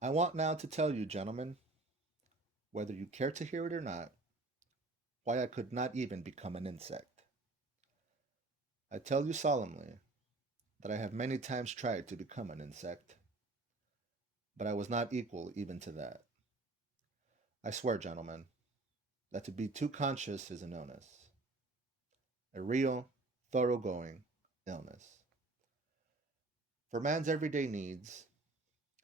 I want now to tell you, gentlemen, whether you care to hear it or not, why I could not even become an insect. I tell you solemnly that I have many times tried to become an insect, but I was not equal even to that. I swear, gentlemen, that to be too conscious is an illness, a real, thoroughgoing illness. For man's everyday needs,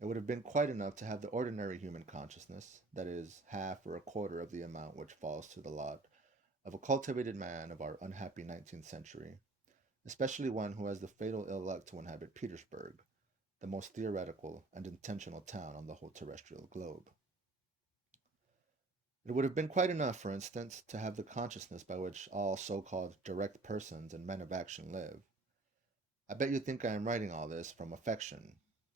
it would have been quite enough to have the ordinary human consciousness, that is, half or a quarter of the amount which falls to the lot of a cultivated man of our unhappy 19th century, especially one who has the fatal ill luck to inhabit Petersburg, the most theoretical and intentional town on the whole terrestrial globe. It would have been quite enough, for instance, to have the consciousness by which all so-called direct persons and men of action live. I bet you think I am writing all this from affection,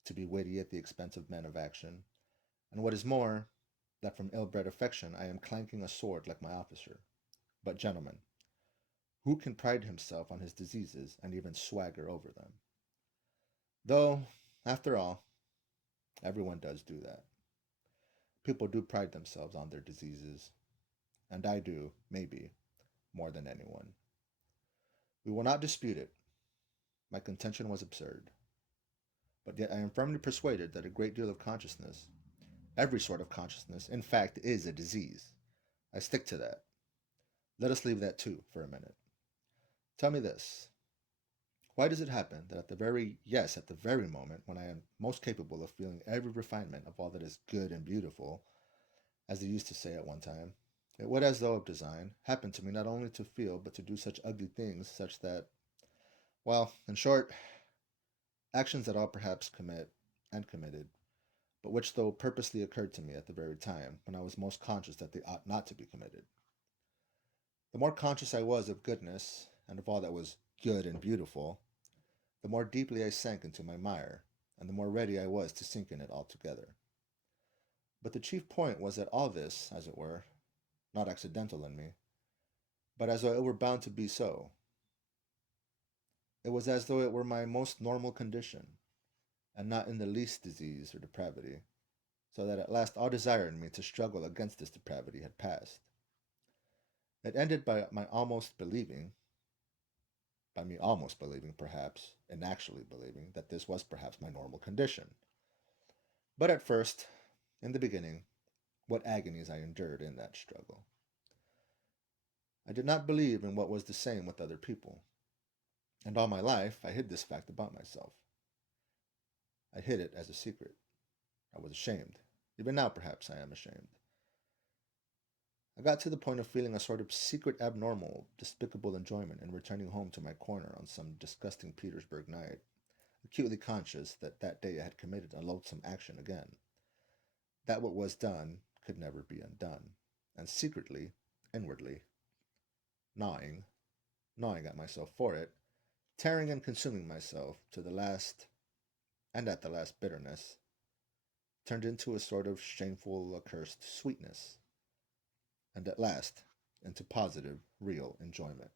to be witty at the expense of men of action, and what is more, that from ill-bred affection I am clanking a sword like my officer. But, gentlemen, who can pride himself on his diseases and even swagger over them? Though, after all, everyone does do that. People do pride themselves on their diseases, and I do, maybe, more than anyone. We will not dispute it. My contention was absurd. But yet I am firmly persuaded that a great deal of consciousness, every sort of consciousness, in fact, is a disease. I stick to that. Let us leave that too for a minute. Tell me this. Why does it happen that at the very moment when I am most capable of feeling every refinement of all that is good and beautiful, as they used to say at one time, it would, as though of design, happen to me not only to feel but to do such ugly things, such that, well, in short, actions that all perhaps commit and committed, but which though purposely occurred to me at the very time when I was most conscious that they ought not to be committed. The more conscious I was of goodness and of all that was good and beautiful, the more deeply I sank into my mire, and the more ready I was to sink in it altogether. But the chief point was that all this, as it were, not accidental in me, but as though it were bound to be so. It was as though it were my most normal condition, and not in the least disease or depravity, so that at last all desire in me to struggle against this depravity had passed. It ended by my almost believing, by me almost believing, perhaps, and actually believing, that this was perhaps my normal condition. But at first, in the beginning, what agonies I endured in that struggle. I did not believe in what was the same with other people, and all my life I hid this fact about myself. I hid it as a secret. I was ashamed. Even now, perhaps, I am ashamed. I got to the point of feeling a sort of secret abnormal, despicable enjoyment in returning home to my corner on some disgusting Petersburg night, acutely conscious that that day I had committed a loathsome action again, that what was done could never be undone, and secretly, inwardly, gnawing, gnawing at myself for it, tearing and consuming myself to the last, and at the last bitterness, turned into a sort of shameful, accursed sweetness, and at last into positive, real enjoyment.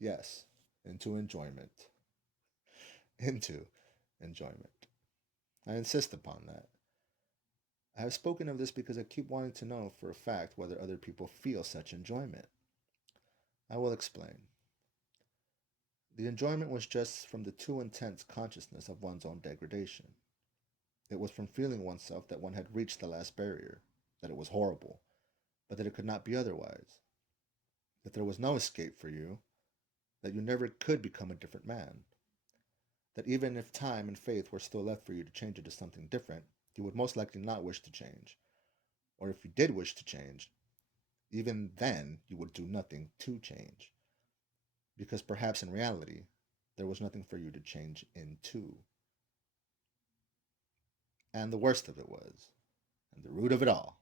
Yes, into enjoyment. Into enjoyment. I insist upon that. I have spoken of this because I keep wanting to know for a fact whether other people feel such enjoyment. I will explain. The enjoyment was just from the too intense consciousness of one's own degradation. It was from feeling oneself that one had reached the last barrier, that it was horrible, but that it could not be otherwise, that there was no escape for you, that you never could become a different man, that even if time and faith were still left for you to change into something different, you would most likely not wish to change, or if you did wish to change, even then you would do nothing to change, because perhaps in reality there was nothing for you to change into. And the worst of it was, and the root of it all,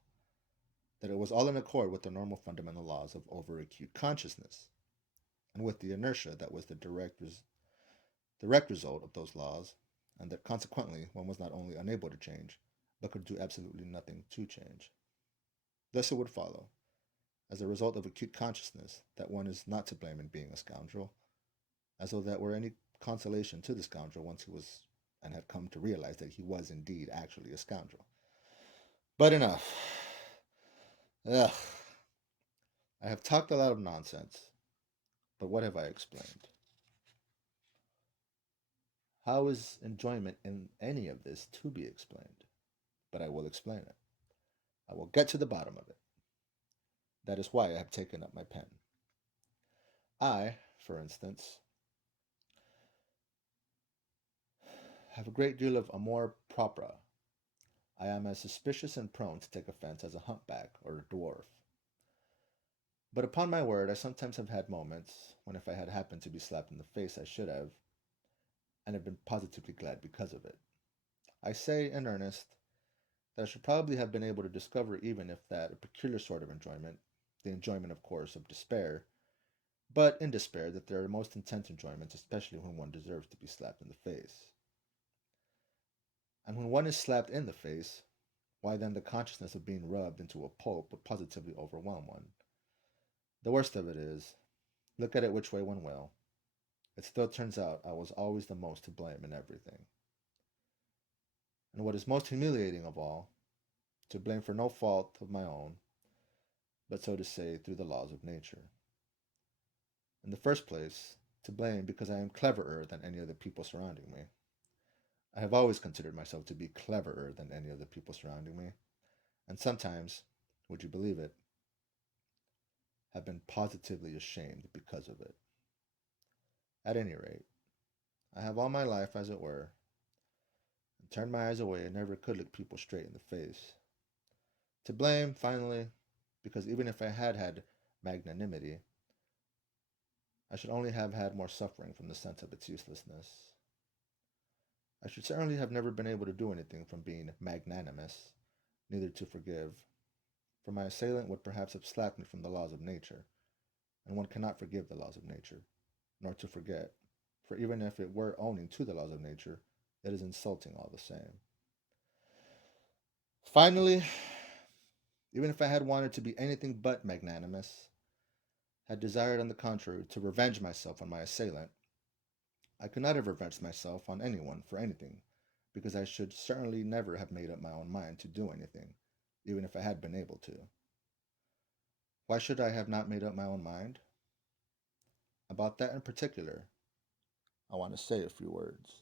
that it was all in accord with the normal fundamental laws of overacute consciousness, and with the inertia that was the direct result of those laws, and that consequently one was not only unable to change, but could do absolutely nothing to change. Thus it would follow, as a result of acute consciousness, that one is not to blame in being a scoundrel, as though that were any consolation to the scoundrel once he was and had come to realize that he was indeed actually a scoundrel. But enough. Ugh. I have talked a lot of nonsense, but what have I explained? How is enjoyment in any of this to be explained? But I will explain it. I will get to the bottom of it. That is why I have taken up my pen. I, for instance, have a great deal of amour propre. I am as suspicious and prone to take offense as a humpback or a dwarf. But upon my word, I sometimes have had moments when if I had happened to be slapped in the face, I should have, and have been positively glad because of it. I say in earnest that I should probably have been able to discover even if that a peculiar sort of enjoyment, the enjoyment, of course, of despair, but in despair that there are most intense enjoyments, especially when one deserves to be slapped in the face. And when one is slapped in the face, why then the consciousness of being rubbed into a pulp would positively overwhelm one. The worst of it is, look at it which way one will, it still turns out I was always the most to blame in everything. And what is most humiliating of all, to blame for no fault of my own, but so to say through the laws of nature. In the first place, to blame because I am cleverer than any of the people surrounding me. I have always considered myself to be cleverer than any of the people surrounding me, and sometimes, would you believe it, have been positively ashamed because of it. At any rate, I have all my life, as it were, turned my eyes away and never could look people straight in the face. To blame, finally, because even if I had had magnanimity, I should only have had more suffering from the sense of its uselessness. I should certainly have never been able to do anything from being magnanimous, neither to forgive, for my assailant would perhaps have slapped me from the laws of nature, and one cannot forgive the laws of nature, nor to forget, for even if it were owning to the laws of nature, it is insulting all the same. Finally, even if I had wanted to be anything but magnanimous, had desired, on the contrary, to revenge myself on my assailant, I could not have revenged myself on anyone for anything, because I should certainly never have made up my own mind to do anything, even if I had been able to. Why should I have not made up my own mind? About that in particular, I want to say a few words.